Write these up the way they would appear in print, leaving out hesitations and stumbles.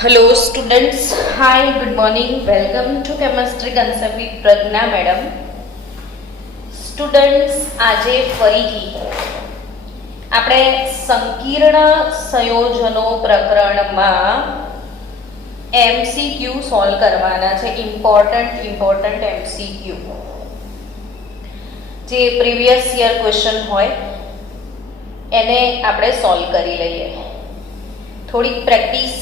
Hello students, hi, good morning, welcome to Chemistry Concept with Pragna Madam. Students, આજે ફરીથી આપણે સંકીર્ણ સંયોજનો પ્રકરણમાં MCQ સોલ્વ કરવાના છે. ઇમ્પોર્ટન્ટ MCQ જે પ્રીવિયસ યર ક્વેશ્ચન હોય એને આપણે સોલ્વ કરી લઈએ. થોડીક પ્રેક્ટિસ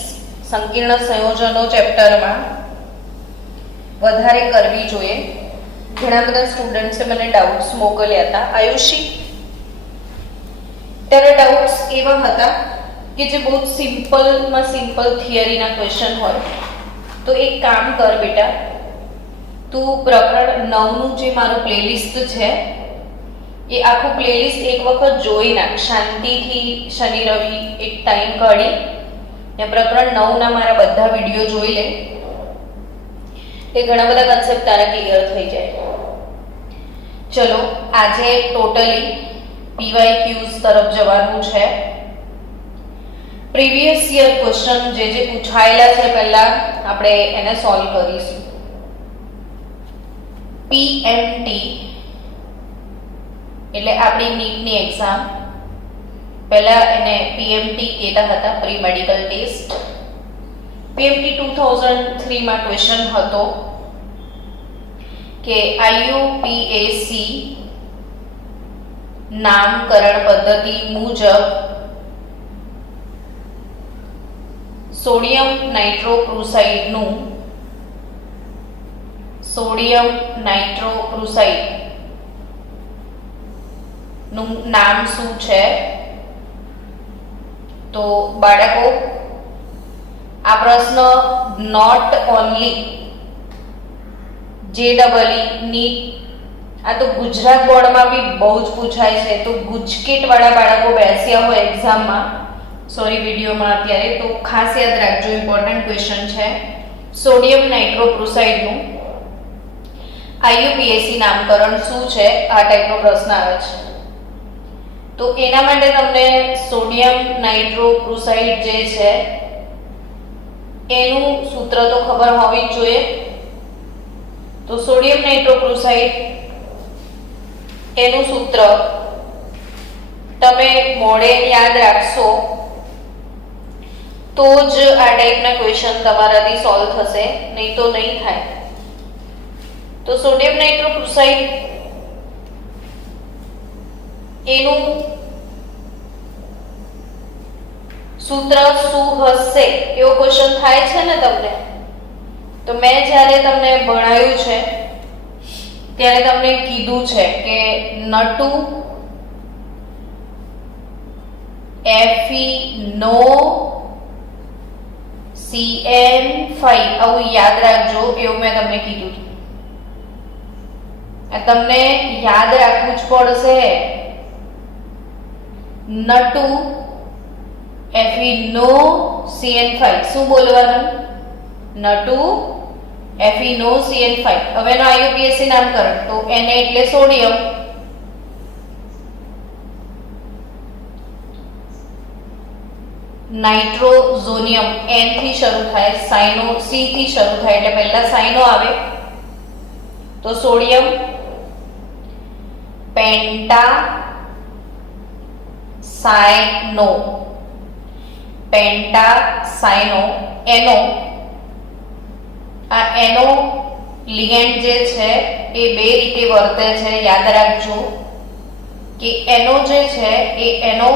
સંકીર્ણ સંયોજનો ચેપ્ટરમાં વધારે કરવી જોઈએ. ઘણા બધા સ્ટુડન્ટ્સે મને ડાઉટ્સ મોકલ્યા હતા. આયુષી, ત્યારે ડાઉટ્સ એવા હતા કે જે બહુ સિમ્પલ થિયરીના ક્વેશ્ચન હોય, તો એક કામ કર બેટા, તું પ્રકરણ 9 નું જે મારું પ્લેલિસ્ટ છે એ આખું પ્લેલિસ્ટ એક વખત જોઈ નાખ શાંતિથી. શનિ રવિ એક ટાઈમ કાઢી ને પ્રકરણ 9 ના મારા બધા વિડીયો જોઈ લે. તે ઘણા બધા કન્સેપ્ટ તારા ક્લિયર થઈ જાય. ચલો, આજે ટોટલી PYQs તરફ જવાનું છે. પ્રીવિયસ યર ક્વેશ્ચન જે પૂછાયેલા છે પહેલા આપણે એને સોલ્વ કરીશું. PMT એટલે આપણી નીટની એક્ઝામ. પહેલા એને PMT કહેતા હતા, પ્રી મેડિકલ ટેસ્ટ. PMT 2003 માં ક્વેશ્ચન હતો કે IUPAC નામકરણ પદ્ધતિ મુજબ સોડિયમ નાઇટ્રોક્રુસાઇડ નું નામ શું છે? તો બાળકો, આ પ્રશ્ન નોટ ઓનલી JEE નીટ, આ તો ગુજરાત બોર્ડમાં બી બહુ જ પૂછાય છે. તો ગુજકેટ વાળા બાળકો બેસ્યા હોય એક્ઝામમાં, સોરી વિડીયોમાં અત્યારે, તો ખાસ યાદ રાખજો, ઇમ્પોર્ટન્ટ ક્વેશ્ચન છે. સોડિયમ નાઇટ્રોક્રુસાઇડનું IUPAC નામકરણ શું છે? આ ટાઈપનો પ્રશ્ન આવે છે. તો એના માટે તમને સોડિયમ નાઇટ્રોક્રુસાઇડ જે છે એનું સૂત્ર તો ખબર હોવી જ જોઈએ. તો સોડિયમ નાઇટ્રોક્રુસાઇડ એનું સૂત્ર તમે મોડે યાદ રાખશો તો જ આ ટાઈપના ક્વેશ્ચન તમારાથી સોલ્વ થશે, નહીં તો નહીં થાય. તો સોડિયમ નાઇટ્રોક્રુસાઇડ એનું સૂત્ર શું હશે એવો ક્વેશ્ચન થાય છે ને તમને. તો મેં જ્યારે તમને ભણાવ્યું છે ત્યારે તમને કીધું છે કે N2 FeNO CN5 આવું યાદ રાખજો, એવું મેં તમને કીધું હતું. આ તમને યાદ રાખવું જ પડશે. N2 FeNO CN5 શું બોલવાનું? N2 FeNO CN5. હવે એનો IUPAC નામકરણ, તો Na એટલે સોડિયમ, નાઇટ્રોઝોનિયમ N થી શરૂ થાય, સાઇનો C થી શરૂ થાય, એટલે પહેલા સાઇનો આવે. તો સોડિયમ પેન્ટા સાયનો, NO. આ NO લિગેન્ડ જે છે એ બે રીતે વર્તે છે, યાદ રાખજો. કે NO જે છે એ NO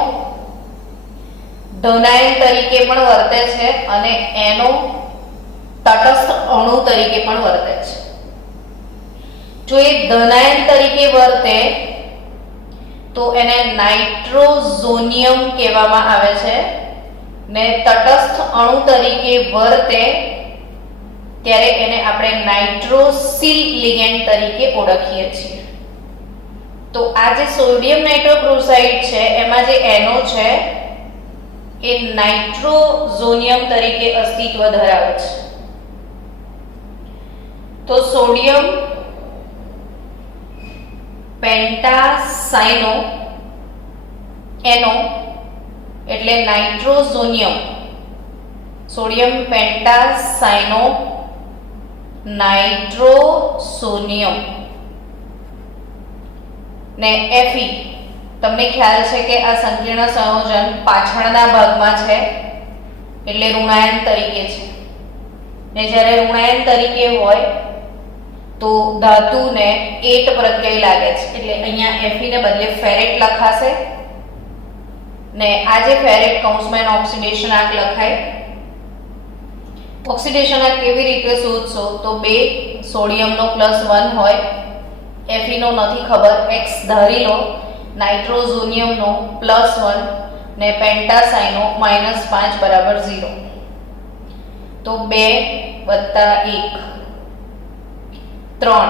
ધનાયન તરીકે પણ વર્તે છે અને NO તટસ્થ અણુ તરીકે પણ વર્તે છે. જો એ ધનાયન તરીકે વર્તે તો એને નાઇટ્રોઝોનિયમ કહેવામાં આવે છે, ને તટસ્થ અણુ તરીકે વર્તે ત્યારે એને આપણે નાઇટ્રોસિલ લિગેન્ડ તરીકે ઓળખીએ છીએ. તો આ જે સોડિયમ નાઇટ્રોક્રુસાઇડ છે એમાં જે NO છે એ નાઇટ્રોઝોનિયમ તરીકે અસ્તિત્વ ધરાવે છે. તો સોડિયમ પેન્ટાસાયનો NO એટલે નાઇટ્રોઝોનિયમ સોડિયમ પેન્ટાસાયનો નાઇટ્રોસોનિયમ ને Fe. તમને ખ્યાલ છે કે આ સંકીર્ણ સંયોજન પાછળના ભાગમાં છે એટલે ઋણાયન તરીકે છે, ને જ્યારે ઋણાયન તરીકે હોય તો ધાતુને એટ પ્રત્યય લાગે છે એટલે અહીંયા Fe ને બદલે ફેરેટ લખાશે, ને આ જે ફેરેટ કૌંસમાં ઓક્સિડેશન આંક લખાય. ઓક્સિડેશન આંક કેવી રીતે શોધશો? તો બે સોડિયમનો +1 હોય, Fe નો નથી ખબર, x ધારી લો, નાઇટ્રોઝોનિયમનો +1 ને પેન્ટાસાયનો -5 બરાબર 0. તો 2 + 1 3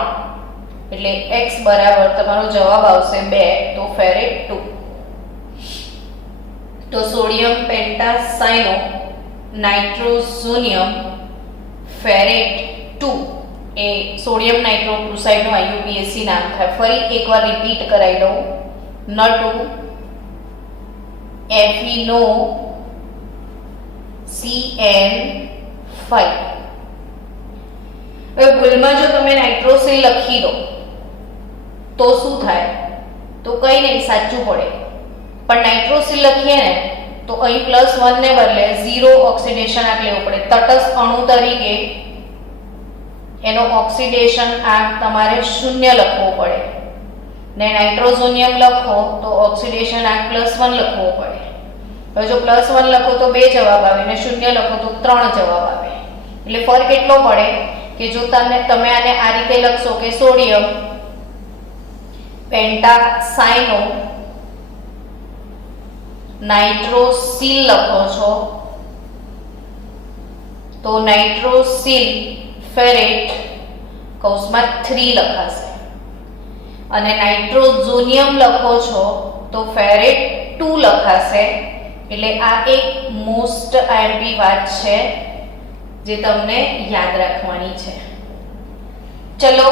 એટલે x બરાબર તમારો જવાબ આવશે 2, તો ફેરેટ 2. તો સોડિયમ પેન્ટાસાયનો નાઇટ્રોઝોનિયમ ફેરેટ 2 એ સોડિયમ નાઇટ્રોક્લોરાઇડનું IUPAC નામ થાય. ફરી એકવાર રિપીટ કરાવી દઉં. N2 FeNO CN5. હવે ભૂલમાં જો તમે નાઇટ્રોસિલ લખી દો તો શું થાય? તો કંઈ નહીં, સાચું પડે. પણ નાઇટ્રોસિલ લખીએ ને તો અહીં +1 ને બદલે 0 ઓક્સિડેશન આંક લેવો પડે. તટસ્થ અણુ તરીકે એનો ઓક્સિડેશન આંક તમારે 0 લખવો પડે, ને નાઇટ્રોઝોનિયમ લખો તો ઓક્સિડેશન આંક +1 લખવો પડે. હવે જો +1 લખો તો 2 જવાબ આવે, ને 0 લખો તો 3 જવાબ આવે. એટલે ફરક એટલો પડે કે જો તમે આને આ રીતે લખશો કે સોડિયમ પેન્ટાસાયનો નાઇટ્રોસિલ લખો છો તો નાઇટ્રોસિલ ફેરેટ કૌંસમાં 3 લખાશે, અને નાઇટ્રોઝોનિયમ લખો છો તો ફેરેટ 2 લખાશે. એટલે આ એક મોસ્ટ આઈએમપી વાત છે જે તમને યાદ રાખવાની છે. ચલો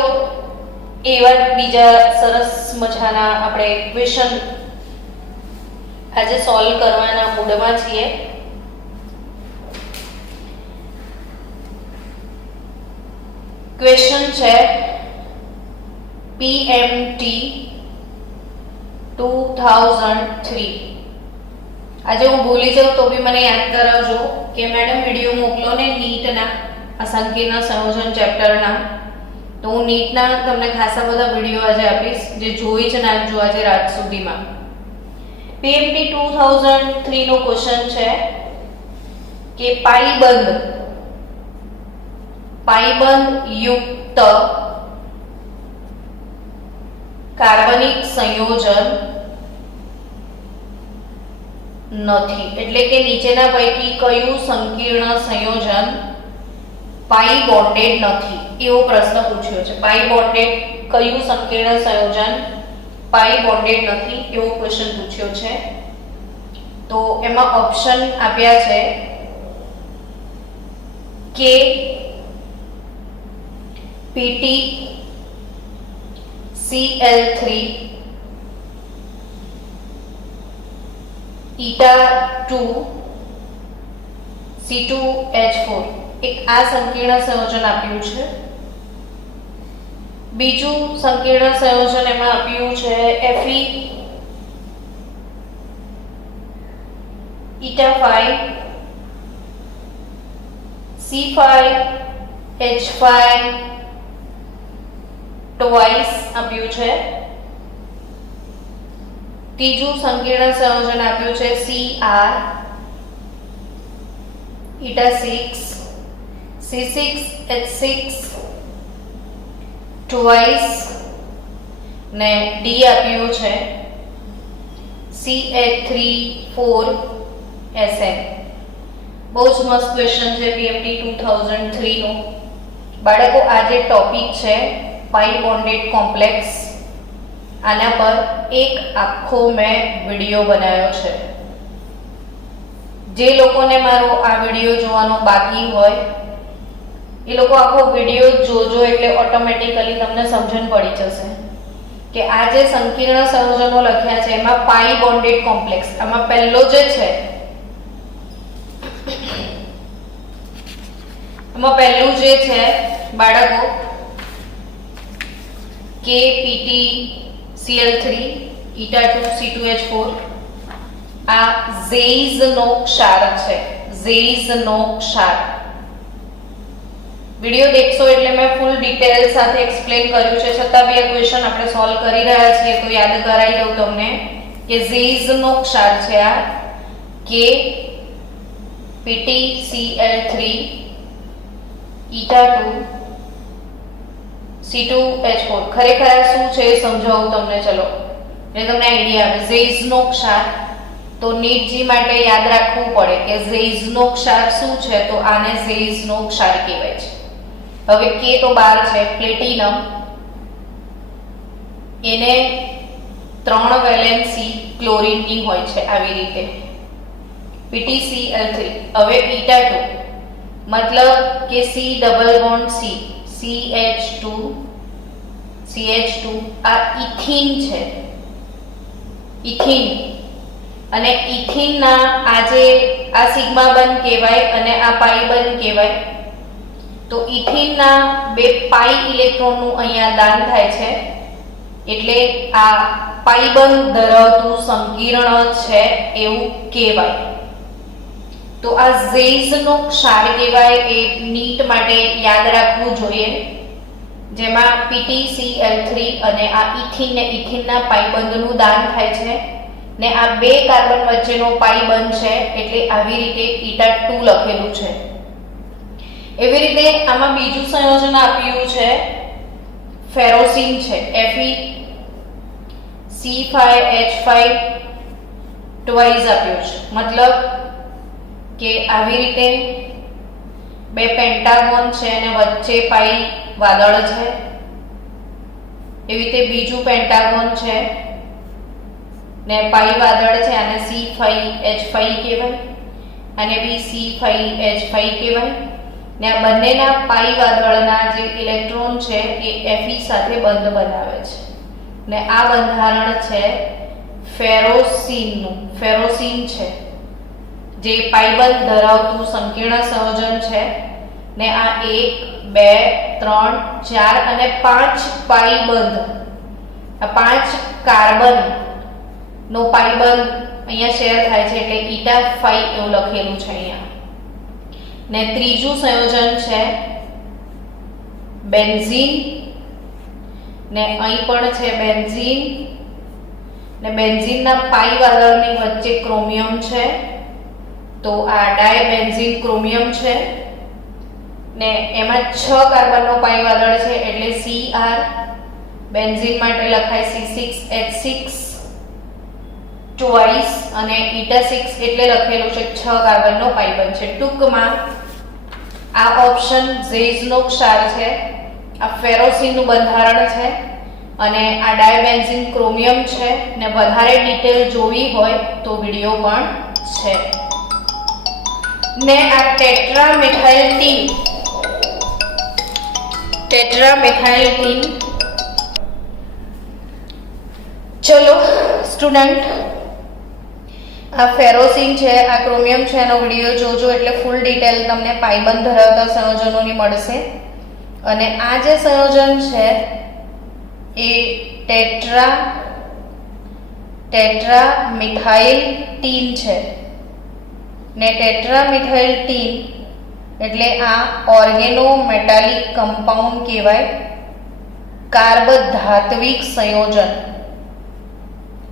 એવા બીજા સરસ મજાના આપણે ક્વેશ્ચન આજે સોલ્વ કરવાના મૂડમાં છીએ. ક્વેશ્ચન છે PMT 2003. આજે હું ભૂલી જાઉં તો બી મને યાદ કરાવજો કે મેડમ વિડીયો મોકલો ને નીટના આ સંકીર્ણ સંયોજન ચેપ્ટરના. તો હું નીટના તમને ખાસા બધા વિડીયો આજે આપીશ જે જોઈ જ નાખજો આજે રાત સુધીમાં. PMT 2003 નો ક્વેશ્ચન છે કે પાઈબંધ યુક્ત કાર્બનિક સંયોજન નથી. એટલે કે નીચેના પૈકી કયું સંકીર્ણ સંયોજન પાઈ બોન્ડેડ નથી? એવો પ્રશ્ન પૂછ્યો છે. પાઈ બોન્ડેડ કયું સંકીર્ણ સંયોજન પાઈ બોન્ડેડ નથી એવો ક્વેશ્ચન પૂછ્યો છે. તો એમાં ઓપ્શન આપ્યા છે કે PT Cl3 eta2 C2H4 એક આ સંકીર્ણ સંયોજન આપ્યું છે. બીજું સંકીર્ણ સંયોજન એમાં આપ્યું છે Fe eta5 C5H5 twice આપ્યું છે. ત્રીજું સંકીર્ણ સંયોજન આપ્યું છે Cr eta6 C6H6 twice ને D આપ્યું છે CH3 4SN. બહુ જ મસ્ત ક્વેશ્ચન છે PMT 2003 નો. બાળકો આ જે ટોપિક છે પાઈ બોન્ડેડ કોમ્પ્લેક્સ, આના પર એક આખો મેં વિડીયો બનાવ્યો છે. જે લોકોને મારો આ વિડીયો જોવાનો બાકી હોય એ લોકો આખો વિડીયો જોજો એટલે ઓટોમેટિકલી તમને સમજણ પડી જશે કે આ જે સંકીર્ણ સંયોજનો લખ્યા છે એમાં પાઈ બોન્ડેડ કોમ્પ્લેક્સ, આમાં પહેલો જે છે એમાં પહેલું જે છે બાળકો KPtCl3 eta2C2H4 આ ઝેઇઝનો ક્ષાર છે. ઝેઇઝનો ક્ષાર વિડિયો દેખશો એટલે મેં ફૂલ ડિટેલ સાથે એક્સપ્લેન કર્યું છે, છતાં બી આ ક્વેશ્ચન આપણે સોલ્વ કરી રહ્યા છીએ તો યાદ કરાવી દઉં તમને કે ઝેઇઝનો ક્ષાર છે આ KPtCl3 eta2C2H4. ખરેખર આ શું છે એ સમજાવું તમને. ચલો એટલે તમને આઈડિયા આવે. ઝેઇઝનો ક્ષાર તો નીટજી માટે યાદ રાખવું પડે કે ઝેઇઝનો ક્ષાર શું છે, તો આને ઝેઇઝનો ક્ષાર કહેવાય છે. હવે કે તો 12 છે, પ્લેટિનમ એને 3 વેલેન્સી ક્લોરીનની હોય છે આવી રીતે PtCl3. હવે eta2 મતલબ કે C double bond C CH2 આ ઇથિન છે, ઇથિન. અને ઇથિનના આજે આ સિગ્મા બંધ કહેવાય અને આ પાઈ બંધ કહેવાય. તો ઇથિનના 2 પાઈ ઇલેક્ટ્રોનનું અહીંયા દાન થાય છે એટલે આ પાઈ બંધ ધરાવતું સંકીર્ણ છે એવું કહેવાય. તો આ ઝેઇઝનો ક્ષાર કહેવાય એ નીટ માટે યાદ રાખવું જોઈએ, જેમાં PtCl3 અને આ ઇથિન ને ઇથિનના પાઈબંધનું દાન થાય છે ને આ 2 કાર્બન વચ્ચેનો પાઈબંધ છે એટલે આવી રીતે eta2 લખેલું છે. એવી રીતે આમાં બીજું સંયોજન આપ્યું છે ફેરોસીન છે FeC5H5 ટ્વાઇસ આપ્યું છે. મતલબ કે આવી રીતે 2 પેન્ટાગોન છે અને વચ્ચે પાઈ વાદળ છે. એવી રીતે બીજું પેન્ટાગોન છે ને પાઈ વાદળ છે, આને C5H5 કહેવાય અને બી C5H5 કહેવાય. ને આ બંનેના પાઈ વાદળના જે ઇલેક્ટ્રોન છે એ Fe સાથે બંધ બનાવે છે ને આ બંધારણ છે ફેરોસીનનું. ફેરોસીન છે જે પાઈબંધ ધરાવતું સંકીર્ણ સંયોજન છે ને આ 1 2 3 4 અને 5 પાઈબંધ, આ 5 કાર્બન નો પાઈબંધ અહીંયા શેર થાય છે એટલે eta5 એવું લખેલું છે અહીંયા. ને ત્રીજું સંયોજન છે બેન્ઝીન ને અહીં પણ છે બેન્ઝીન ને બેન્ઝીનના પાઈ વાદળની વચ્ચે ક્રોમિયમ છે તો આ ડાયબેન્ઝીન ક્રોમિયમ છે ને એમાં 6 કાર્બનનો પાઈ વાદળ છે એટલે Cr. બેન્ઝીન માટે લખાય C6H6 ટ્વાઇસ અને eta6 એટલે લખેલું છે 6 કાર્બનનો પાઈબંધ છે. ટૂંકમાં આ ઓપ્શન ઝેઇઝનો ક્ષાર છે, આ ફેરોસીનનું બંધારણ છે અને આ ડાયબેન્ઝીન ક્રોમિયમ છે. ને વધારે ડિટેલ જોવી હોય તો વિડિયો પણ છે. ને આ ટેટ્રામેથાઇલ ટીન. ચલો સ્ટુડન્ટ, આ ફેરોસીન છે, આ ક્રોમિયમ છે, એનો વિડિયો જોજો એટલે ફૂલ ડિટેલ તમને પાઈબંધ ધરાવતા સંયોજનોની મળશે. અને આ જે સંયોજન છે એ ટેટ્રામિથાઇલ ટીન છે ને ટેટ્રામિથાઇલ ટીન એટલે આ ઓર્ગેનો મેટાલિક કમ્પાઉન્ડ કહેવાય, કાર્બધાત્વિક સંયોજન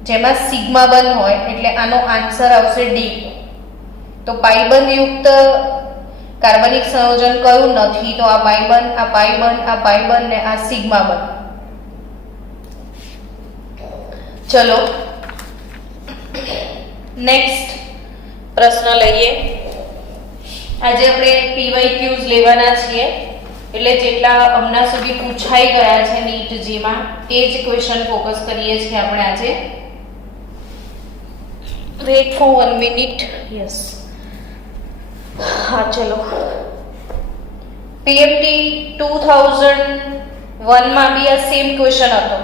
જેમાં સિગ્મા બંધ હોય એટલે આનો આન્સર આવશે ડી. તો પાઈબંધ યુક્ત કાર્બનિક સંયોજન કયું નથી? તો આ પાઈબંધ, આ પાઈબંધ, આ પાઈબંધ ને આ સિગ્મા બંધ. ચલો નેક્સ્ટ પ્રશ્ન લઈએ. આજે આપણે PYQs લેવાના છીએ એટલે જેટલા હમણાં સુધી પૂછાઈ ગયા છે નીટજીમાં તે જ ક્વેશ્ચન ફોકસ કરીએ છીએ આપણે આજે. Wet four 1 minute. યસ, હા ચલો. PMT 2001 માં બી આ સેમ ક્વેશ્ચન હતો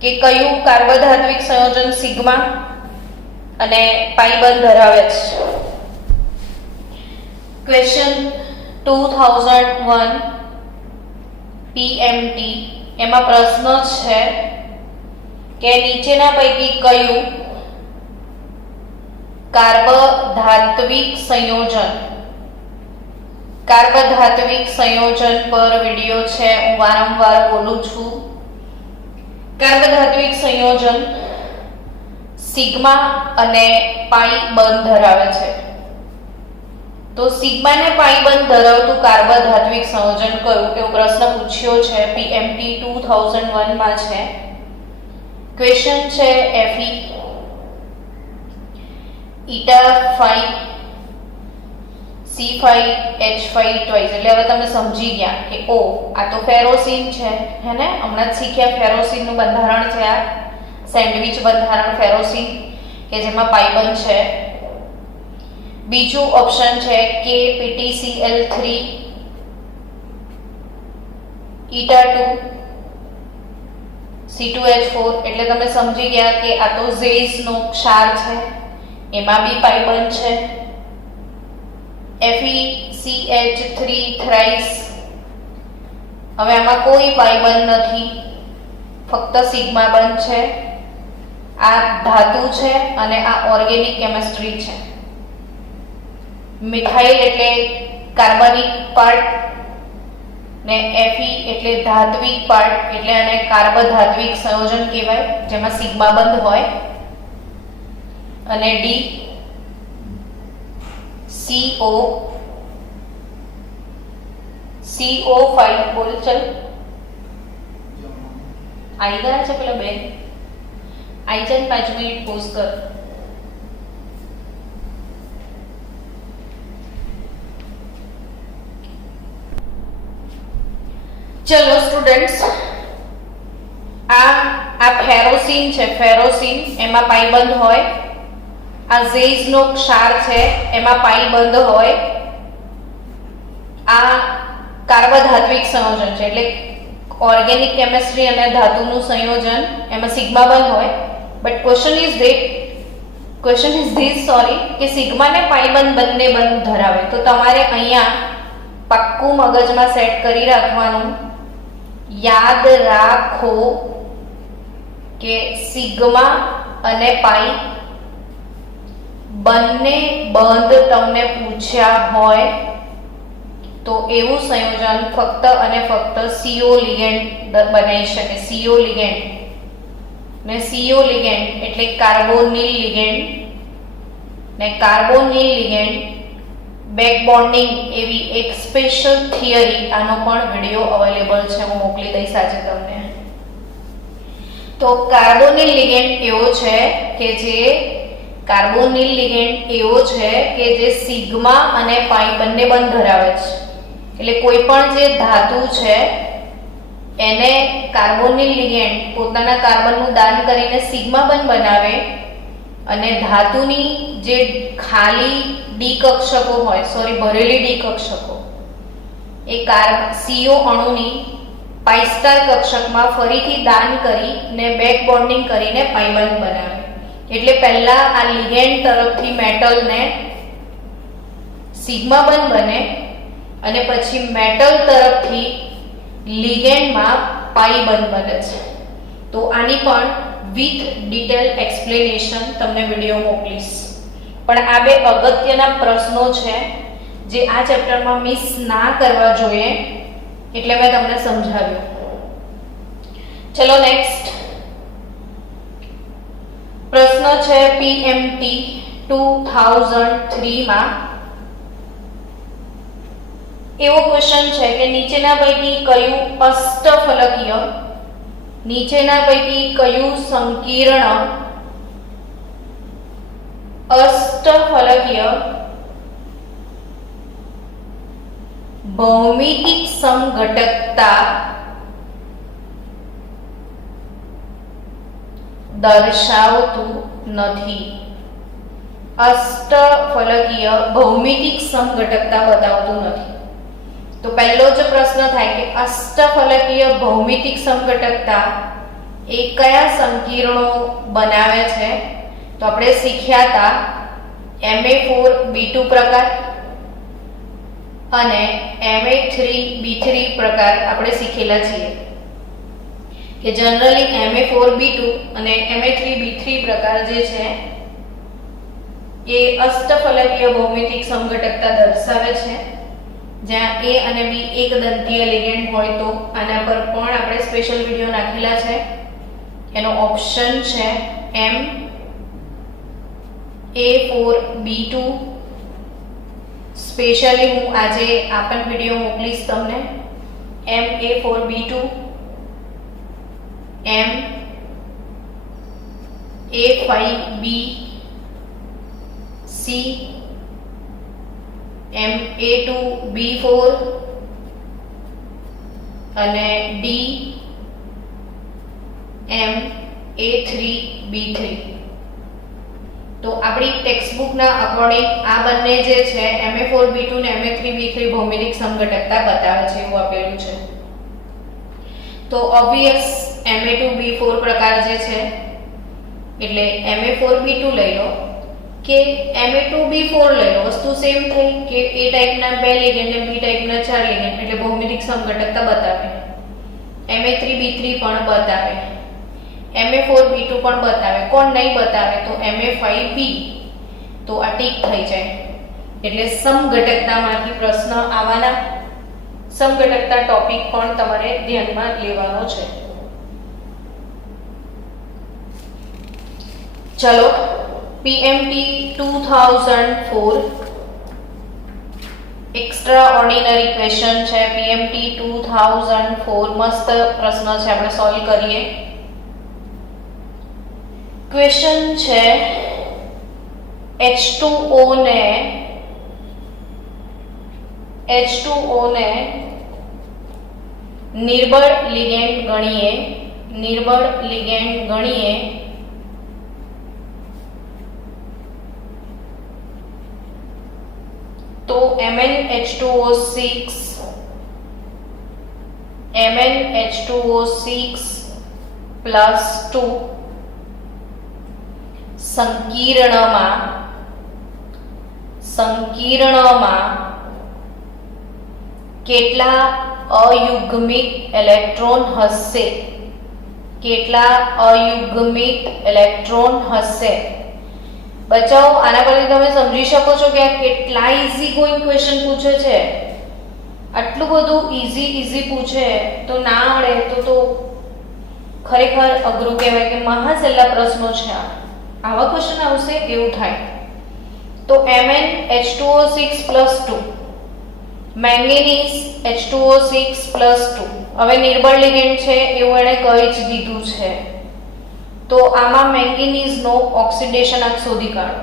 કે કયું કાર્બોધાત્વિક સંયોજન સિગ્મા અને પાઈ બંધ ધરાવે છે. ક્વેશ્ચન 2001 PMT એમાં પ્રશ્ન છે કે નીચેના પૈકી કયું કાર્બધાત્વિક સંયોજન પર વિડિયો છે, હું વારંવાર બોલું છું। કાર્બધાત્વિક સંયોજન સિગ્મા અને પાઈ બંધ ધરાવે છે। તો સિગ્મા ને પાઈ બંધ ધરાવતું કાર્બધાત્વિક સંયોજન કયું એવો પ્રશ્ન પૂછ્યો છે, PMT 2001 માં છે। ક્વેશ્ચન છે Fe eta 5 C5H5 ટ્વાઇસ, એટલે હવે તમે સમજી ગયા કે ઓ આ તો ફેરોસીન છે, હે ને? હમણાં જ શીખ્યા ફેરોસીન નું બંધારણ છે, આ સેન્ડવિચ બંધારણ ફેરોસીન કે જેમાં પાઈ બંધ છે। બીજું ઓપ્શન છે કે PTCl3 eta 2 C2H4, એટલે તમે સમજી ગયા કે આ તો ઝેઇસ નો ક્ષાર છે, એમાં બી પાઈ બંધ છે। FeCH3 થ્રાઇસ, હવે આમાં કોઈ પાઈ બંધ નથી, ફક્ત સિગ્મા બંધ છે। આ ધાતુ છે અને આ ઓર્ગેનિક કેમિસ્ટ્રી છે। મિથાઇલ એટલે કાર્બનિક પાર્ટ ને Fe એટલે ધાત્વિક પાર્ટ, એટલે આને કાર્બધાત્વિક સંયોજન કહેવાય જેમાં સિગ્મા બંધ હોય। અને D CO5 બોલ ચલ, आई ગયા છે પેલા બેન, आई જાય 5 મિનિટ પોઝ કર। ચલો સ્ટુડન્ટ્સ, આ ફેરોસીન છે, ફેરોસીન એમાં પાઈ બંધ હોય। આ ઝેઇસ નો ક્ષાર છે એમાં પાઈ બંધ હોય। આ કાર્બધાત્વિક સંયોજન છે એટલે ઓર્ગેનિક કેમિસ્ટ્રી અને ધાતુનું સંયોજન, એમાં સિગ્મા બંધ હોય। બટ ક્વેશ્ચન ઇઝ ધીસ કે સિગ્મા ને પાઈ બંધ બંને બંધ ધરાવે। તો તમારે અહીંયા પાક્કું મગજમાં સેટ કરી રાખવાનું, યાદ રાખો કે સિગ્મા અને પાઈ બંને બંધ તમને પૂછ્યા હોય તો એવું સંયોજન ફક્ત અને ફક્ત CO લિગેન્ડ બનાવી શકે। CO લિગેન્ડ ને CO લિગેન્ડ એટલે કાર્બોનિલ લિગેન્ડ ને કાર્બોનિલ લિગેન્ડ બેક બોન્ડિંગ એવી એક સ્પેશિયલ થિયરી, આનો પણ વિડિયો અવેલેબલ છે, હું મોકલી દઈશ આજે તમને। તો કાર્બોનિલ લિગેન્ડ એવો છે કે જે સિગ્મા અને પાઈ બંને બંધ ધરાવે છે। એટલે કોઈ પણ જે ધાતુ છે એને કાર્બોનિલ લિગેન્ડ પોતાના કાર્બનનું દાન કરીને સિગ્મા બંધ બનાવે અને ધાતુની જે ખાલી ડી કક્ષકો હોય, ભરેલી ડી કક્ષકો, એ CO અણુની પાઈ સ્ટાર કક્ષકમાં ફરીથી દાન કરીને બેક બોન્ડિંગ કરીને પાઈ બંધ બનાવે। એટલે પહેલા આ લિગેન્ડ તરફથી મેટલને સિગ્મા બંધ બને અને પછી મેટલ તરફથી લિગેન્ડમાં પાઈ બંધ બને છે। તો આની પણ વિથ ડિટેલ એક્સપ્લેનેશન તમને વિડિયો મોકલીશ। પણ આ બે અગત્યના પ્રશ્નો છે જે આ ચેપ્ટરમાં મિસ ના કરવા જોઈએ, એટલે મેં તમને સમજાવ્યું। ચલો નેક્સ્ટ પ્રશ્ન છે PMT 2003 માં એવો ક્વેશ્ચન છે કે નીચેના પૈકી કયું સંકીર્ણ અષ્ટફલકીય ભૌમિતિક સમઘટકતા દર્શાવતું નથી। અષ્ટફલકીય ભૌમિતિક સમઘટકતા બતાવતું નથી। તો પહેલો જ પ્રશ્ન થાય કે અષ્ટફલકીય ભૌમિતિક સમઘટકતા એ કયા સંકીર્ણો બનાવે છે? તો આપણે શીખ્યા હતા Ma4 B2 પ્રકાર અને Ma3B3 પ્રકાર આપણે શીખેલા છીએ કે જનરલી Ma4B2 અને Ma3B3 પ્રકાર જે છે એ અષ્ટફલકીય ભૌમિતિક સમઘટકતા દર્શાવે છે, જ્યાં A અને B એક દંતીય લિગેન્ડ હોય તો આના પર પણ આપણે સ્પેશિયલ વિડિયો નાખેલા છે. એનો ઓપ્શન છે Ma4B2. સ્પેશિયલી હું આજે આ પણ વિડિયો મોકલીશ તમને. Ma4B2, Ma5B C, Ma2B4 અને D, Ma3B3. તો આપણી ટેક્સ્ટબુકના અકોર્ડિંગ આ બંને જે છે Ma4B2 ને Ma3B3 ભૌમિતિક સમઘટકતા બતાવે છે એવું આપેલું છે. તો ઓબ્વિયસ Ma2B4 પ્રકાર જે છે એટલે Ma4B2 લઈ લો કે Ma2B4 લઈ લો, વસ્તુ સેમ થઈ કે A ટાઈપના 2 લિગેન્ડ અને B ટાઈપના 4 લિગેન્ડ એટલે ભૌમિતિક સમઘટકતા બતાવે. Ma3B3 પણ બતાવે, Ma4B2 પણ બતાવે. કોણ નહીં બતાવે? તો Ma5B. તો આ ટીક થઈ જાય એટલે સમઘટકતામાંથી પ્રશ્ન આવવાના. સમઘટકતા ટોપિક પણ તમારે ધ્યાનમાં લેવાનો છે. ચલો PMT 2004 એક્સ્ટ્રા ઓર્ડિનરી ક્વેશ્ચન છે. PMT 2004 મસ્ત પ્રશ્ન છે, આપણે સોલ્વ કરીએ. ક્વેશ્ચન છે H2O ને નિર્બળ લિગેન્ડ ગણીએ તો MnH2O6 પ્લસ 2 સંકીર્ણમાં કેટલા અયુગ્મિક ઇલેક્ટ્રોન હશે? બચાવો, આના પરથી તમે સમજી શકો છો કે આ કેટલા ઈઝી ગોઈંગ ક્વેશ્ચન પૂછે છે. આટલું બધું ઈઝી પૂછે તો ના આવડે તો ખરેખર અઘરું કહેવાય કે મહા સહેલા પ્રશ્નો છે. આવા ક્વેશ્ચન આવશે એવું થાય. તો MnH2O6 plus 2, manganese H2O6 plus 2. હવે નિર્બળ લિગેન્ડ છે એવું એણે કહી જ દીધું છે, તો આમાં મેંગેનીઝનો ઓક્સિડેશન શોધી કાઢો.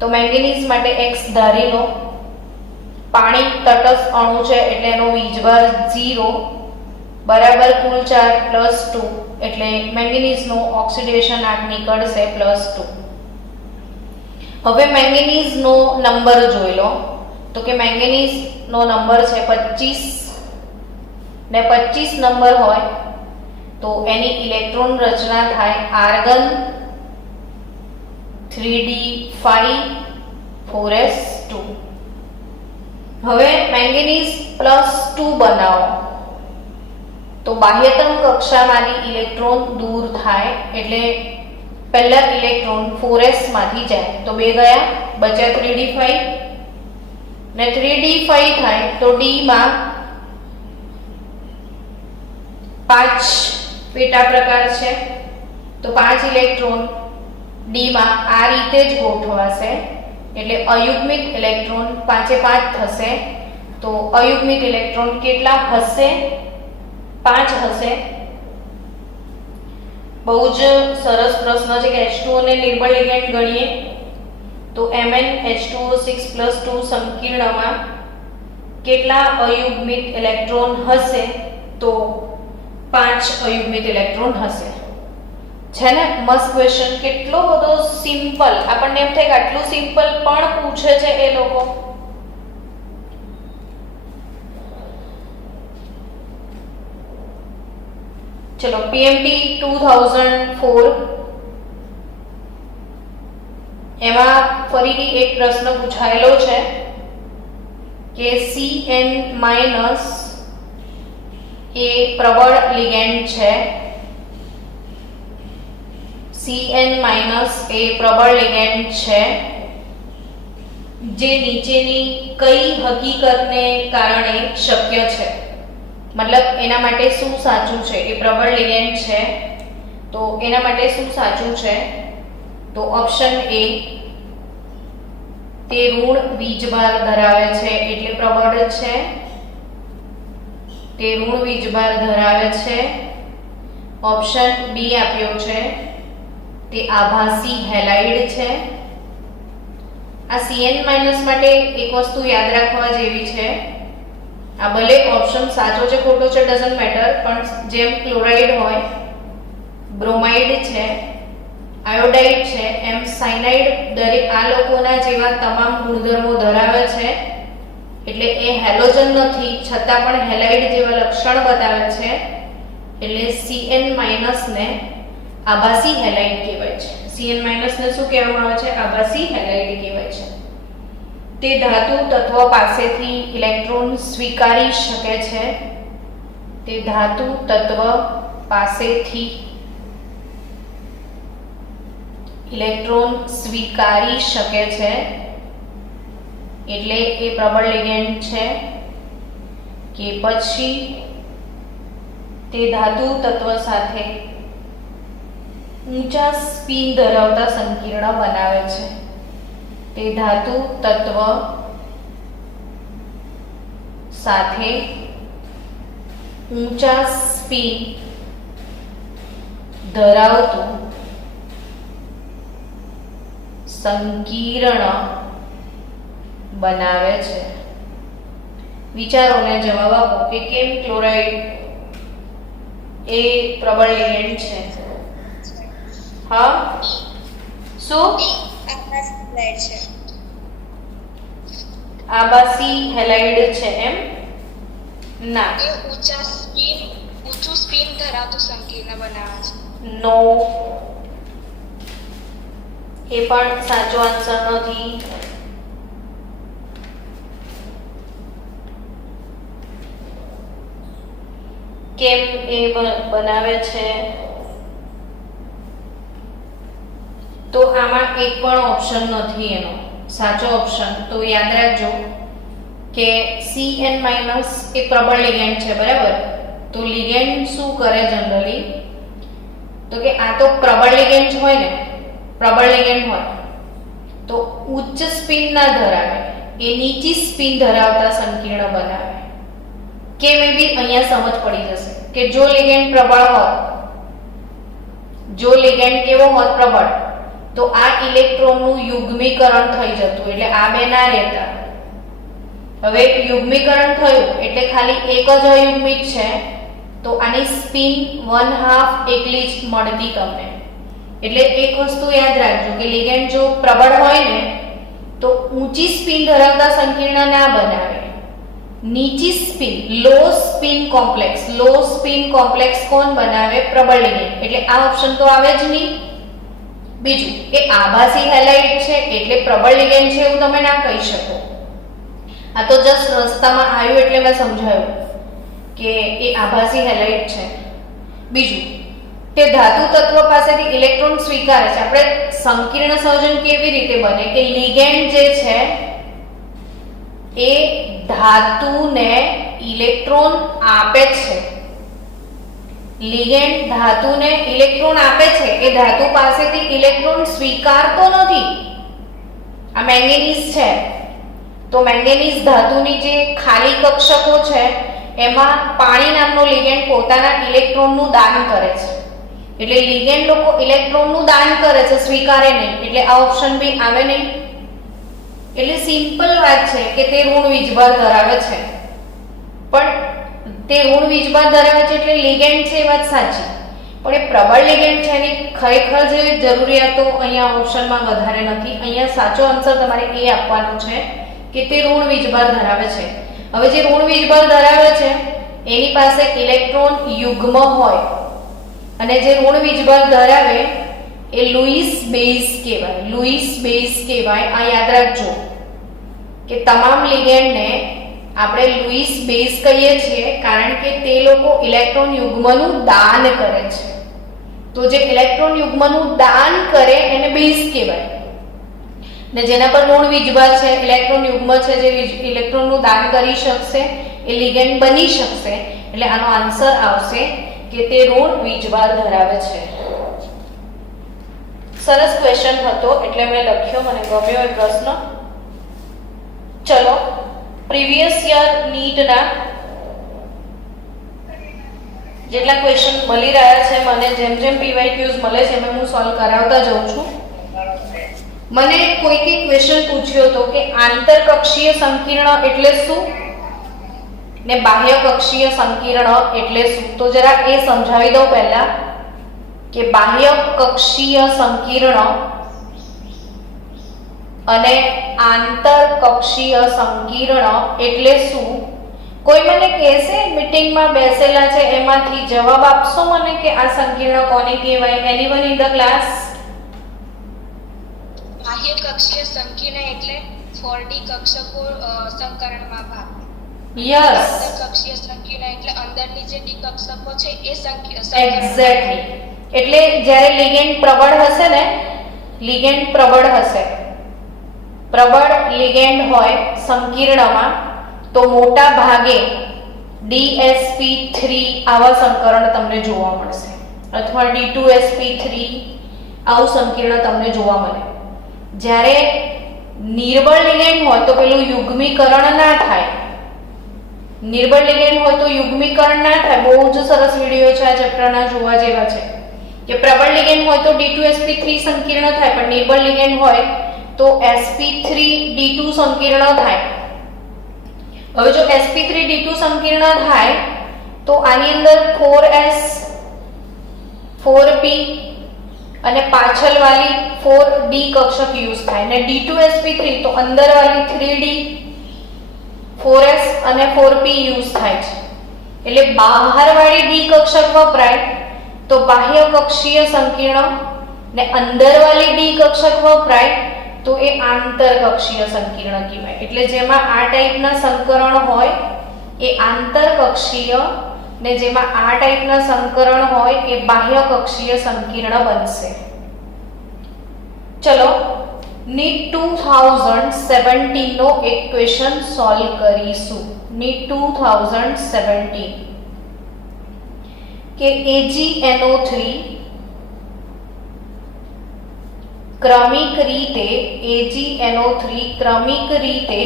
તો મેંગેનીઝ માટે X ધારી લો. પાણી તટસ્થ અણુ છે એટલે એનો વીજભાર 0 બરાબર કુલ ચાર્જ પ્લસ 2 એટલે મેંગેનીઝનો ઓક્સિડેશન નીકળશે પ્લસ 2. હવે મેંગેનીઝનો નંબર જોઈ લો. તો કે મેંગેનીઝનો નંબર છે 25 ને 25 નંબર હોય તો એની ઇલેક્ટ્રોન રચના થાય આર્ગન 3d5 4s2. હવે મેંગેનીઝ પ્લસ 2 બનાવો તો બાહ્યતમ કક્ષામાંથી ઇલેક્ટ્રોન દૂર થાય એટલે પહેલા ઇલેક્ટ્રોન 4s માંથી જાય તો 2 ગયા, બચ્યા 3d5 ને 3d5 થાય તો d માં 5 પેટા પ્રકાર છે તો 5 ઇલેક્ટ્રોન d માં આ રીતે જ ગોઠવાશે એટલે અયુગ્મિક ઇલેક્ટ્રોન 5 એ 5 થશે. તો અયુગ્મિક ઇલેક્ટ્રોન કેટલા હશે? 5 હશે. બહુ જ સરસ પ્રશ્ન છે કે H2O ને નિર્બળ લિગેન્ડ ગણીએ તો MnH2O6 પ્લસ 2 સંકીર્ણમાં કેટલા અયુગ્મિક ઇલેક્ટ્રોન હશે? તો 5 અયુગ્મિક ઇલેક્ટ્રોન હશે. છે ને મસ્ત ક્વેશ્ચન, કેટલો બધો સિમ્પલ. આપણને એમ થાય કે આટલું સિમ્પલ પણ પૂછે છે એ લોકો. ચલો PMT 2004 એમાં ફરીથી એક પ્રશ્ન પૂછાયેલો છે કે Cn માઇનસ એ પ્રબળ લિગેન્ડ છે. Cn માઇનસ એ પ્રબળ લિગેન્ડ છે જે નીચેની કઈ હકીકતને કારણે શક્ય છે. મતલબ એના માટે શું સાચું છે? એ પ્રબળ લિગેન્ડ છે તો એના માટે શું સાચું છે? તો ઓપ્શન એ, તે ઋણ વીજભાર ધરાવે છે એટલે પ્રબળ છે. તે ઋણ વીજભાર ધરાવે છે. ઓપ્શન બી આપ્યો છે, તે આભાસી હેલાઇડ છે. આ Cn માઇનસ માટે એક વસ્તુ યાદ રાખવા જેવી છે, આ ભલે ઓપ્શન સાચો છે ખોટો છે ડઝન્ટ મેટર, પણ જેમ ક્લોરાઇડ હોય, બ્રોમાઇડ છે, આયોડાઇડ છે, એમ સાયનાઇડ દરેક આ લોકોના જેવા તમામ ગુણધર્મો ધરાવે છે. એટલે એ હેલોજન નથી છતાં પણ હેલાઇડ જેવા લક્ષણ બતાવે છે. એટલે Cn માઇનસ ને આભાસી હેલાઇડ કહેવાય છે. Cn માઇનસ ને શું કહેવામાં આવે છે? આભાસી હેલાઇડ કહેવાય છે. તે ધાતુ તત્વ પાસેથી ઇલેક્ટ્રોન સ્વીકારી શકે છે. તે ધાતુ તત્વ પાસેથી ઇલેક્ટ્રોન સ્વીકારી શકે છે એટલે એ પ્રબળ લિગેન્ડ છે. કે પછી તે ધાતુ તત્વ સાથે ઊંચા સ્પિન ધરાવતા સંકીર્ણ બનાવે છે. તે ધાતુ તત્વ સાથે ઊંચા સ્પિન ધરાવતું સંકીર્ણ બનાવે છે. વિચારોને જવાબ આપો કે કેમ ક્લોરાઇડ એ પ્રબળ લિગેન્ડ છે. હા, શું? આભાસી હેલાઇડ છે એમ? ના, એ ઊંચું સ્પિન ધરાવતું સંકીર્ણ બનાવે છે. નો, એ પણ સાચો આન્સર નથી. કેમ એ બનાવે છે? તો આમાં એક પણ ઓપ્શન નથી એનો સાચો ઓપ્શન. તો યાદ રાખજો કે Cn માઇનસ એ પ્રબળ લિગેન્ડ છે, બરાબર? તો લિગેન્ડ શું કરે જનરલી? તો કે આ તો પ્રબળ લિગેન્ડ હોય ને, પ્રબળ લિગેન્ડ હોય તો ઉચ્ચ સ્પિન ના ધરાવે, એ નીચી સ્પિન ધરાવતા સંકીર્ણ બનાવે. કે મે બી અહીંયા સમજ પડી જશે કે જો લિગેન્ડ પ્રબળ હોત, જો લિગેન્ડ કેવો હોત? પ્રબળ, તો આ ઇલેક્ટ્રોનનું યુગ્મીકરણ થઈ જતું એટલે આ બે ના રહેતા. હવે યુગ્મીકરણ થયું એટલે ખાલી એક જ અયુગ્મિક છે તો આની સ્પિન 1/2 એકલી જ મળતી તમને. એટલે એક વસ્તુ યાદ રાખજો કે લિગેન્ડ જો પ્રબળ હોય ને તો ઊંચી સ્પિન ધરાવતા સંકીર્ણ ના બનાવે. નીચી સ્પિન, લો સ્પિન કોમ્પ્લેક્સ કોણ બનાવે? પ્રબળ લિગેન્ડ. એટલે આ ઓપ્શન તો આવે જ નહીં. બીજું કે આભાસી હેલાઇડ છે એટલે પ્રબળ લિગેન્ડ છે એવું તમે ના કહી શકો. આ તો જસ્ટ રસ્તામાં આવ્યું એટલે મેં સમજાયું કે એ આભાસી હેલાઇડ છે. બીજું, તે ધાતુ તત્વ પાસેથી ઇલેક્ટ્રોન સ્વીકારે છે. આપણે સંકીર્ણ સંયોજન કેવી રીતે બને કે લિગેન્ડ જે છે એ ધાતુને ઇલેક્ટ્રોન આપે છે. લિગેન્ડ ધાતુને ઇલેક્ટ્રોન આપે છે, એ ધાતુ પાસેથી ઇલેક્ટ્રોન સ્વીકારતો નથી. આ મેંગેનીઝ છે તો મેંગેનીઝ ધાતુની જે ખાલી કક્ષકો છે એમાં પાણી નામનો લિગેન્ડ પોતાના ઇલેક્ટ્રોનનું દાન કરે છે. એટલે લિગેન્ડ લોકો ઇલેક્ટ્રોનનું દાન કરે છે, સ્વીકારે નહીં. એટલે આ ઓપ્શન બી આવે નહીં. એટલે સિમ્પલ વાત છે કે તે ઋણ વીજભાર ધરાવે છે. પણ તે ઋણ વીજભાર ધરાવે છે એટલે લિગેન્ડ છે એ વાત સાચી, પણ એ પ્રબળ લિગેન્ડ છે એની ખરેખર જે જરૂરિયાતો અહીંયા ઓપ્શનમાં વધારે નથી. અહીંયા સાચો આન્સર તમારે એ આપવાનો છે કે તે ઋણ વીજભાર ધરાવે છે. હવે જે ઋણ વીજભાર ધરાવે છે એની પાસે ઇલેક્ટ્રોન યુગ્મ હોય અને જે ઋણ વીજભાર ધરાવે એ લુઈસ બેઝ કહેવાય. આ યાદ રાખજો કે તમામ લિગેન્ડને આપણે લુઈસ બેઝ કહીએ છીએ કારણ કે તે લોકો ઇલેક્ટ્રોન યુગ્મનું દાન કરે છે. તો જે ઇલેક્ટ્રોન યુગ્મનું દાન કરે એને બેઝ કહેવાય. ને જેના પર ઋણ વીજભાર છે, ઇલેક્ટ્રોન યુગ્મ છે જે ઇલેક્ટ્રોનનું દાન કરી શકશે એ લિગેન્ડ બની શકશે. એટલે આનો આન્સર આવશે કે તે ઋણ વીજભાર ધરાવે છે. સરસ ક્વેશ્ચન હતો એટલે મેં લખ્યો, મને ગમ્યો એ પ્રશ્ન. ચલો પ્રીવિયસ યર નીટના જેટલા ક્વેશ્ચન મળી રહ્યા છે મને, જેમ જેમ પીવાયક્યુઝ મળે છે એમ હું સોલ્વ કરાવતા જાઉં છું. મને કોઈકે ક્વેશ્ચન પૂછ્યો હતો કે આંતરકક્ષીય સંકીર્ણ એટલે શું ને બાહ્ય કક્ષીય સંકીર્ણ એટલે શું. તો જરા એ સમજાવી દઉં પહેલા કે બાહ્ય કક્ષીય સંકીર્ણ અને આંતરકક્ષીય સંકીર્ણ એટલે શું. કોઈ મને કહેશે મીટિંગમાં બેસેલા છે એમાંથી જવાબ આપશો મને કે આ સંકીર્ણ કોને કહેવાય? Anyone in the class? બાહ્ય કક્ષીય સંકીર્ણ એટલે 4D કક્ષકો સંકરણમાં ભાગ. યસ, આંતરકક્ષીય સંકીર્ણ એટલે અંદરની જે ડી કક્ષકો છે એ એક્ઝેક્ટલી. એટલે જ્યારે લિગેન્ડ પ્રબળ હશે ને, લિગેન્ડ પ્રબળ હશે, પ્રબળ લિગેન્ડ હોય સંકીર્ણમાં તો મોટા ભાગે DsP3 આવા સંકરણ તમને જોવા મળશે અથવા D2sP3 આવું સંકીર્ણ તમને જોવા મળે. જ્યારે નિર્બળ લિગેન્ડ હોય તો પેલું યુગ્મીકરણ ના થાય. નિર્બળ લિગેન્ડ હોય તો યુગ્મીકરણ ના થાય. બહુ જ સરસ વિડિયો છે આ ચેપ્ટરના, જોવા જેવા છે. કે પ્રબળ લિગેન્ડ હોય તો D2sP3 સંકીર્ણ થાય, પણ નિર્બળ લિગેન્ડ હોય તો sp3d2 સંકીર્ણ થાય. હવે જો sp3d2 સંકીર્ણ થાય તો આની અંદર 4s 4p અને પાછળ વાળી 4d કક્ષક યુઝ થાય ને d2sp3 તો અંદર વાળી 3d 4s અને 4p યુઝ થાય છે. એટલે બહાર વાળી d કક્ષક વપરાય તો બાહ્ય કક્ષીય સંકીર્ણ ને અંદર વાળી d કક્ષક વપરાય તો એ આંતરકક્ષીય સંકીર્ણ કહેવાય. એટલે જેમાં આ ટાઈપના સંકરણ હોય એ આંતરકક્ષીય ને જેમાં આ ટાઈપના સંકરણ હોય એ બાહ્ય કક્ષીય સંકીર્ણ બનશે. ચલો નીટ 2017 નો એક ક્વેશ્ચન સોલ્વ કરીશું. નીટ 2017 કે AgNO3 ક્રમિક રીતે AgNO3 ક્રમિક રીતે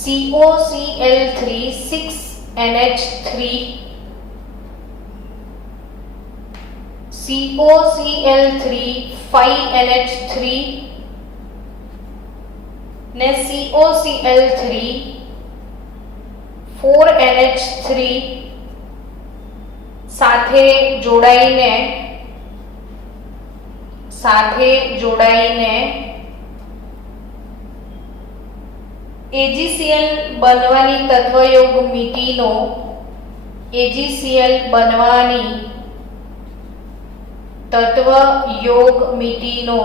COCl3 6NH3 COCl3 5NH3 ને COCl3 4NH3 સાથે જોડાઈને AgCl બનવાની તત્વયોગ મિતિનો AgCl બનવાની તત્વયોગ મિતિનો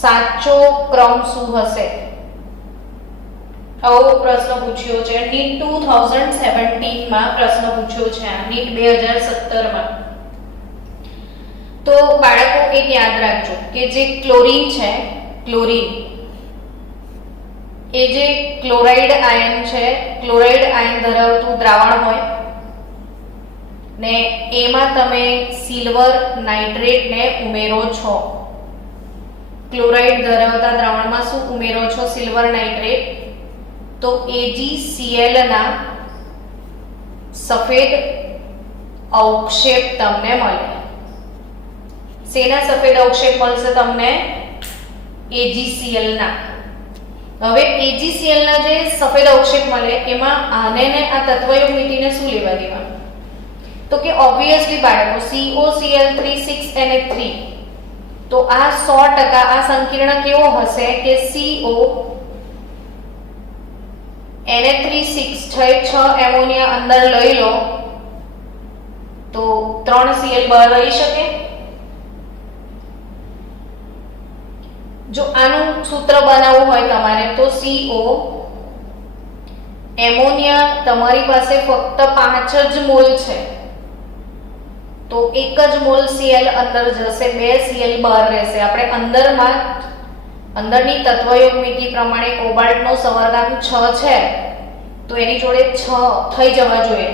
સાચો ક્રમ શું હશે? આવો પ્રશ્ન પૂછ્યો છે. નીટ 2017 માં પ્રશ્ન પૂછ્યો છે, આ નીટ 2017 માં. તો બાળકો એક યાદ રાખજો કે જે ક્લોરીન છે, ક્લોરીન એ જે ક્લોરાઇડ આયન છે, ક્લોરાઇડ આયન ધરાવતું દ્રાવણ હોય ને એમાં તમે સિલ્વર નાઇટ્રેટ ને ઉમેરો છો. ક્લોરાઇડ ધરાવતા દ્રાવણમાં શું ઉમેરો છો? Silver nitrate. તો AgCl ના સફેદ અવક્ષેપ તમને મળે. શેના સફેદ અવક્ષેપ મળશે તમને? AgCl ના. હવે AgCl ના જે સફેદ અવક્ષેપ મળે એમાં આને ને આ તત્વયોગ મિતિને શું લેવા દેવા? તો કે ઓબ્વિયસલી બાળકો COCl3 6NH3 તો આ 100% આ સંકીર્ણ કેવો હશે કે CO Na3 6 એમોનિયા અંદર લઈ લો તો 3 Cl બહાર રહી શકે. જો આનું સૂત્ર બનાવવું હોય તમારે તો CO એમોનિયા તમારી પાસે ફક્ત 5 જ મોલ છે તો 1 જ મોલ Cl અંદર જશે, 2 Cl બહાર રહેશે. આપણે અંદરની તત્વયોગ મિતિ પ્રમાણે કોબાલ્ટનો સવર્ગાંક 6 છે તો એની જોડે 6 થઈ જવા જોઈએ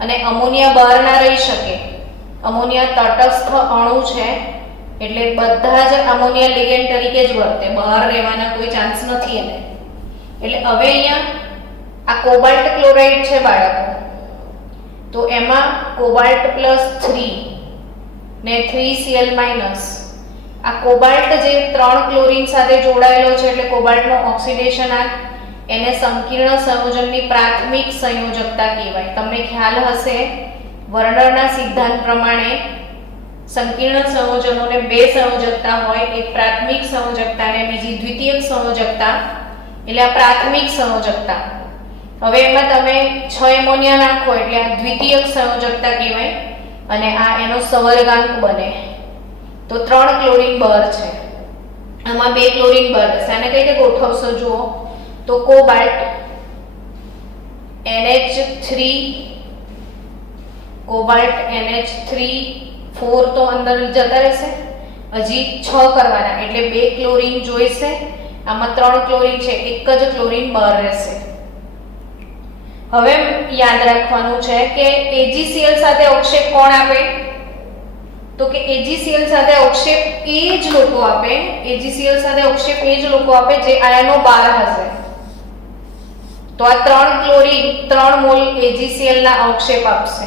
અને અમોનિયા બહાર ના રહી શકે. અમોનિયા તટસ્થ અણુ છે એટલે બધા જ અમોનિયા લિગેન્ડ તરીકે જ વર્તે, બહાર રહેવાના કોઈ ચાન્સ નથી એને. એટલે હવે અહીંયા આ કોબાલ્ટ ક્લોરાઇડ છે બાળકો, તો એમાં કોબાલ્ટ +3 ને 3Cl- આ કોબાલ્ટ જે 3 ક્લોરીન સાથે જોડાયેલો છે એટલે કોબાલ્ટનો ઓક્સિડેશન આંક, એને સંકીર્ણ સંયોજનની પ્રાથમિક સંયોજકતા કહેવાય. તમને ખ્યાલ હશે વર્નરના સિદ્ધાંત પ્રમાણે સંકીર્ણ સંયોજનોને 2 સંયોજકતા હોય, એક પ્રાથમિક સંયોજકતા અને બીજી દ્વિતીયક સંયોજકતા, એટલે આ પ્રાથમિક સંયોજકતા. હવે એમાં તમે 6 એમોનિયા નાખો એટલે આ દ્વિતીયક સંયોજકતા કહેવાય અને આ એનો સવર્ગાંક બને. તો 3 ક્લોરીન બહાર છે, આમાં 2 ક્લોરીન બહાર છે. આને કઈ રીતે ગોઠવશો જુઓ તો કોબાલ્ટ NH3 કોબાલ્ટ NH3 4 તો અંદર જતા રહેશે, હજી 6 કરવાના એટલે 2 ક્લોરીન જોઈશે. આમાં 3 ક્લોરીન છે, 1 જ ક્લોરીન બહાર રહેશે. હવે યાદ રાખવાનું છે કે AgCl સાથે અવક્ષેપ કોણ આપે તો કે AgCl સાથે અવક્ષેપ એ જ લોકો આપે, AgCl સાથે અવક્ષેપ એ જ લોકો આપે જે આયનો બહાર હશે. તો આ 3 ક્લોરીન 3 મોલ AgCl ના અવક્ષેપ આપશે,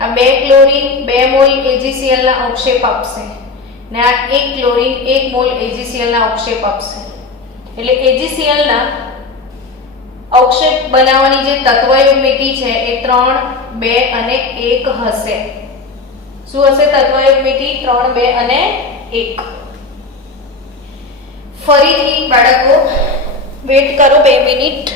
આ 2 ક્લોરીન 2 મોલ AgCl ના અવક્ષેપ આપશે ને આ 1 ક્લોરીન 1 મોલ AgCl ના અવક્ષેપ આપશે. એટલે AgCl ના અવક્ષેપ બનાવવાની જે તત્વયોગ મિતિ છે એ 3, 2 અને 1 હશે. શું હશે તત્વયોગ મિતિ? 3, 2 અને 1. ફરીથી બાળકો વેટ કરો 2 મિનિટ.